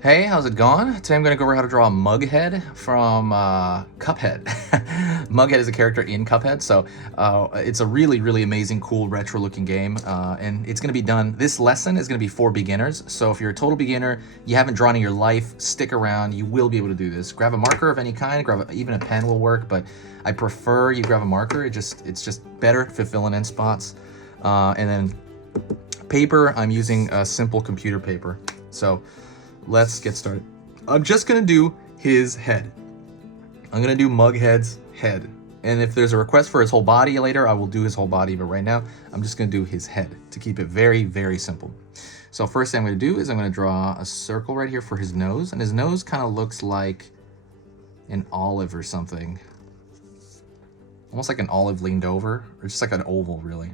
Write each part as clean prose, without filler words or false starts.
Hey, how's it going? Today I'm going to go over how to draw a Mughead from Cuphead. Mughead is a character in Cuphead, so it's a really amazing, cool, retro-looking game, and it's going to be done. This lesson is going to be for beginners, so if you're a total beginner, you haven't drawn in your life, stick around. You will be able to do this. Grab a marker of any kind. Even a pen will work, but I prefer you grab a marker. It's just better for filling in spots, and then paper. I'm using simple computer paper, so. Let's get started. I'm just gonna do his head. I'm gonna do Mughead's head. And if there's a request for his whole body later, I will do his whole body, but right now, I'm just gonna do his head to keep it very simple. So first thing I'm gonna do is I'm gonna draw a circle right here for his nose, and his nose kind of looks like an olive or something. Almost like an olive leaned over, or just like an oval, really.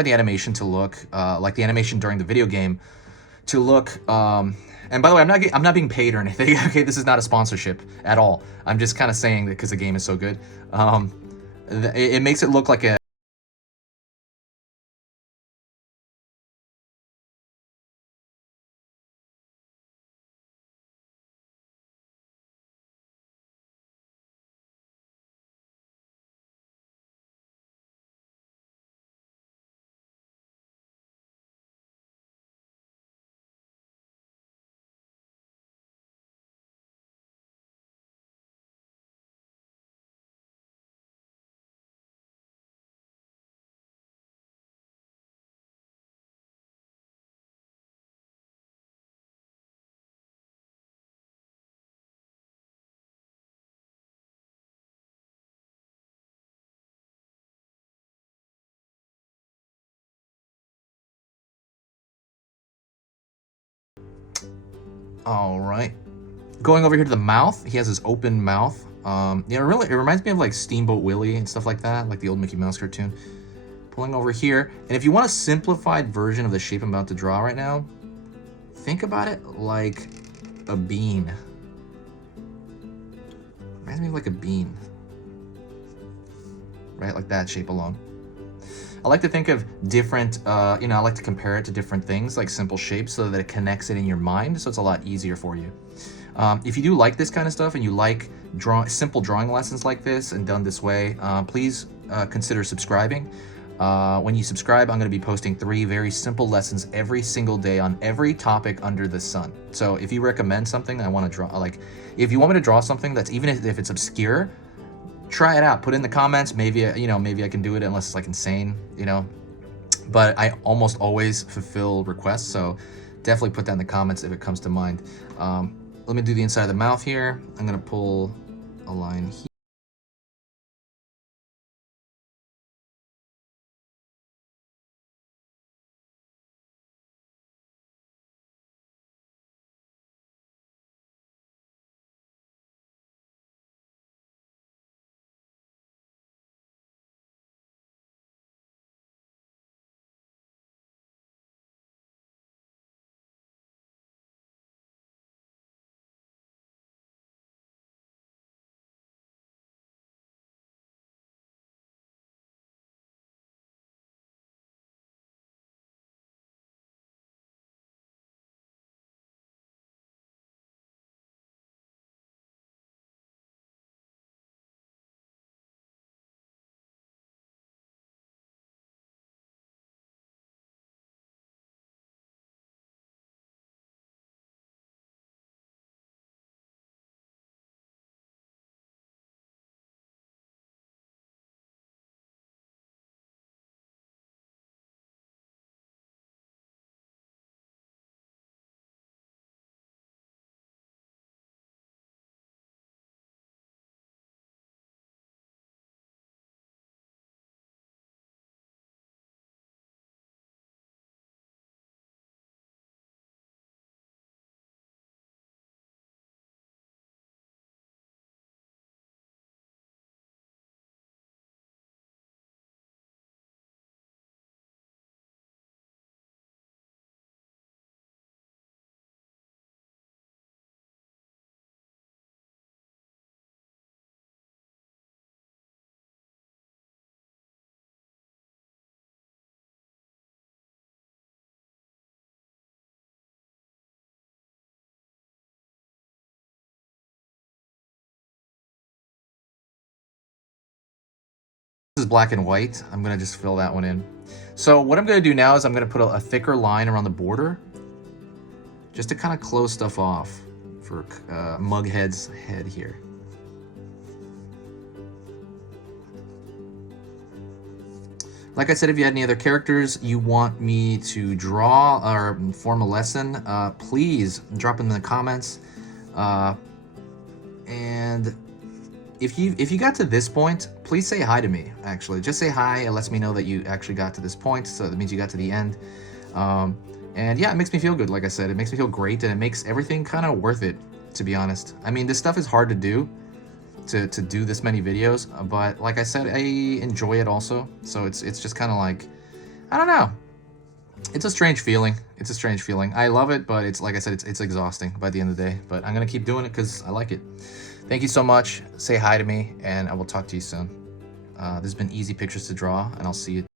The animation to look like the animation during the video game to look and by the way, I'm not being paid or anything. Okay, this is not a sponsorship at all. I'm just kind of saying that because the game is so good. It makes it look like a all right. Going over here to the mouth, he has his open mouth. Yeah, it reminds me of like Steamboat Willie and stuff like that, like the old Mickey Mouse cartoon. Pulling over here, and if you want a simplified version of the shape I'm about to draw right now, think about it like a bean. Reminds me of like a bean, right? Like that shape alone. I like to think of different, I like to compare it to different things, like simple shapes, so that it connects it in your mind, so it's a lot easier for you. If you do like this kind of stuff and you like simple drawing lessons like this and done this way, please consider subscribing. When you subscribe, I'm going to be posting 3 very simple lessons every single day on every topic under the sun. So if you recommend something I want to draw, like if you want me to draw something that's even if it's obscure, try it out. Put it in the comments. Maybe maybe I can do it unless it's like insane. but I almost always fulfill requests, so definitely put that in the comments if it comes to mind. Let me do the inside of the mouth here. I'm gonna pull a line here. This is black and white. I'm gonna just fill that one in. So what I'm gonna do now is I'm gonna put a thicker line around the border just to kind of close stuff off for Mughead's head here. Like I said, if you had any other characters you want me to draw or form a lesson, please drop them in the comments. And if you got to this point, please say hi to me, actually. Just say hi. It lets me know that you actually got to this point, so that means you got to the end. And yeah, it makes me feel good, like I said. It makes me feel great, and it makes everything kind of worth it, to be honest. I mean, this stuff is hard to do, to do this many videos, but like I said, I enjoy it also. So it's just kind of like, I don't know. It's a strange feeling. It's a strange feeling. I love it, but it's like I said, it's exhausting by the end of the day. But I'm gonna keep doing it because I like it. Thank you so much. Say hi to me, and I will talk to you soon. This has been Easy Pictures to Draw, and I'll see you